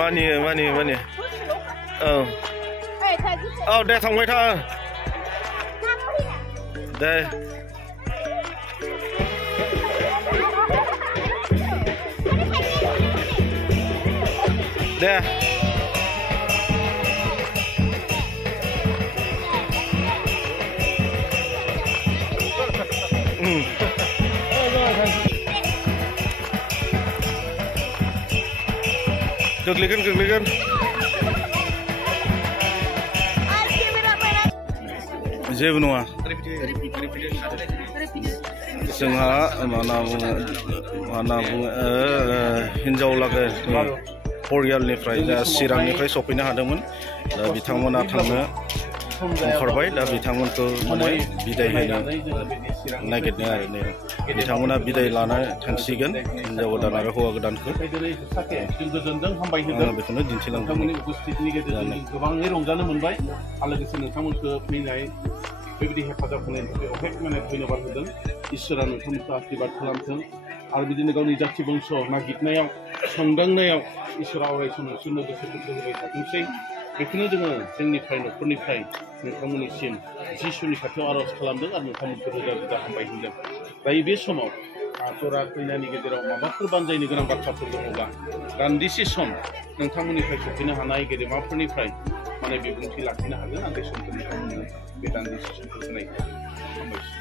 मानि औ दे थांबाय था दे दे गोग्लैगोन जेबो नङा जोंहा मा होनना बुङो हिनजाव लागोनि परियालनिफ्राय दा चिरांनिफ्राय सफैनो हादोंमोन दा बिथांमोना थांनो ओंखारबाय दा बिथांमोनखौ माने बिदाय होनो नागिरदों आरो बिथांमोना बिदाय लानो थांसिगोन हिनजाव गोदान आरो हौवा गोदानखौ बेखौनो दिन्थिलांदोंमोन गोबाङै रंजानो मोनबाय आरो लोगोसे नोंथांमोनखौ फैनाय बेबायदि हेफाजाब होनायनि थाखाय अनेक माने धन्यबाद होदों इसोरा नोंथांमोनखौ आशीर्बाद खालामथों आरो बिदिनो गावनि जाथि बंस' नागिरनायाव संदांनायाव इसोरा अरायसम नोंसोरनो गोसोफोरखौ होबाय थाथोंसै बेखौनो जोङो जोंनिफ्राय न'खरनिफ्राय नोंथांमोननिसिम जिसुनि खाथियाव आर'ज खालामदों आरो नोंथांमोनखौ रोजा रोजा हामबाय होनदों दायो बे समाव जरा खैनानि गेजेराव माबाफोर बानजायनो गोनां बाथ्राफोर दङब्ला दान्दिसे सम नोंथांमोननिफ्राय सफैनो हानाय गेदेमाफोरनिफ्राय माने बिबुंथि लाखिनो हागोन आं बे समखौ नोंथांमोननो बे दान्दिसे समखौ होनाय हामबायसै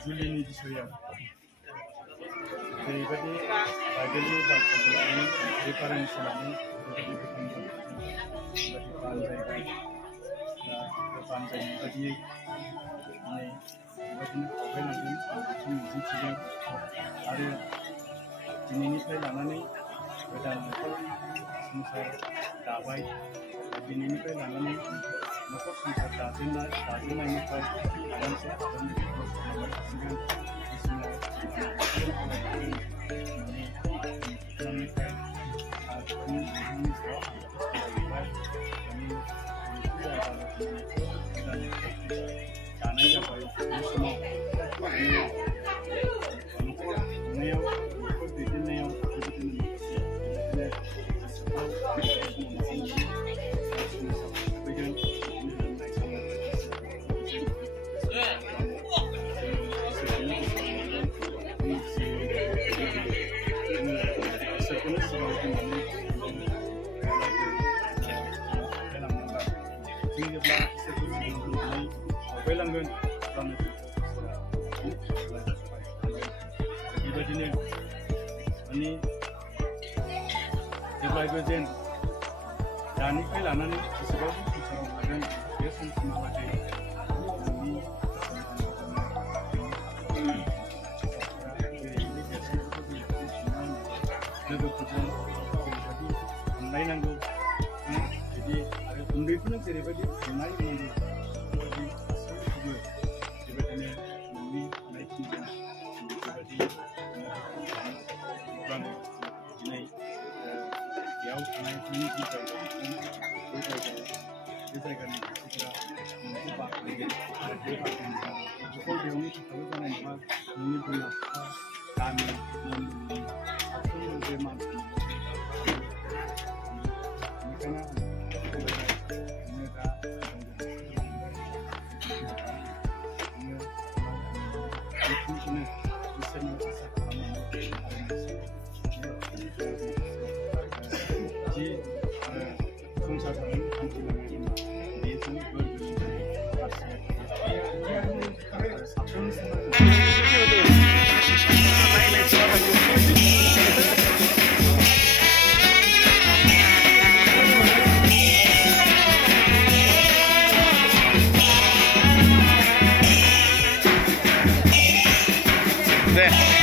जुलिनि बिसयाव जेरैबायदि बाइबेलनि बाथ्राफोरखौ रिफारेन्स होनानै बानजायबाय दा बानजायनाय बायदियै माने बेबायदिनो आवगायलांगोन बेखौ मिजिंथिदों आरो दिनैनिफ्राय लानानै गोदान न'खर संसार दाबाय दिनैनिफ्राय लानानै न'खर संसार दाजेननायनिफ्राय आगानसे जानाय जाबाय बे समाव न'खर खुंनायाव न'खर दैदेननायाव आवगायलांगोन बेबायदिनो माने जेब्लायबो जेन दानिफ्राय लानानै जेसेबां संसाराव थागोन बे समसिमहालागै लोगोफोरजों जेरैबायदि अनलायनांगौ बिदि आरो उन्दैफोरनो जेरैबायदि अननाय होनांगौ बेबायदि गासैखौबो बेबायदिनो नोंनि हानायखिनिजों बेबायदि अब्लानो दिनै बेयाव थानाय जोंनि जि जायगायाव बे जायगानि मानसिफोरा नोंखौ बाख्नायगोन आरो बे बाख्नायनाया अकल बेयावनो थाखायल' जानाय नङा नोंनि बिमा बिफा गामि मन्दिरनि साफ्रोमबो बे मानसिनि बेनिखायनो बेखौनो इसोरनि आसा खालामनानै जि संसार जानायनि हान्थिलांनाय बेयो जों बोर दे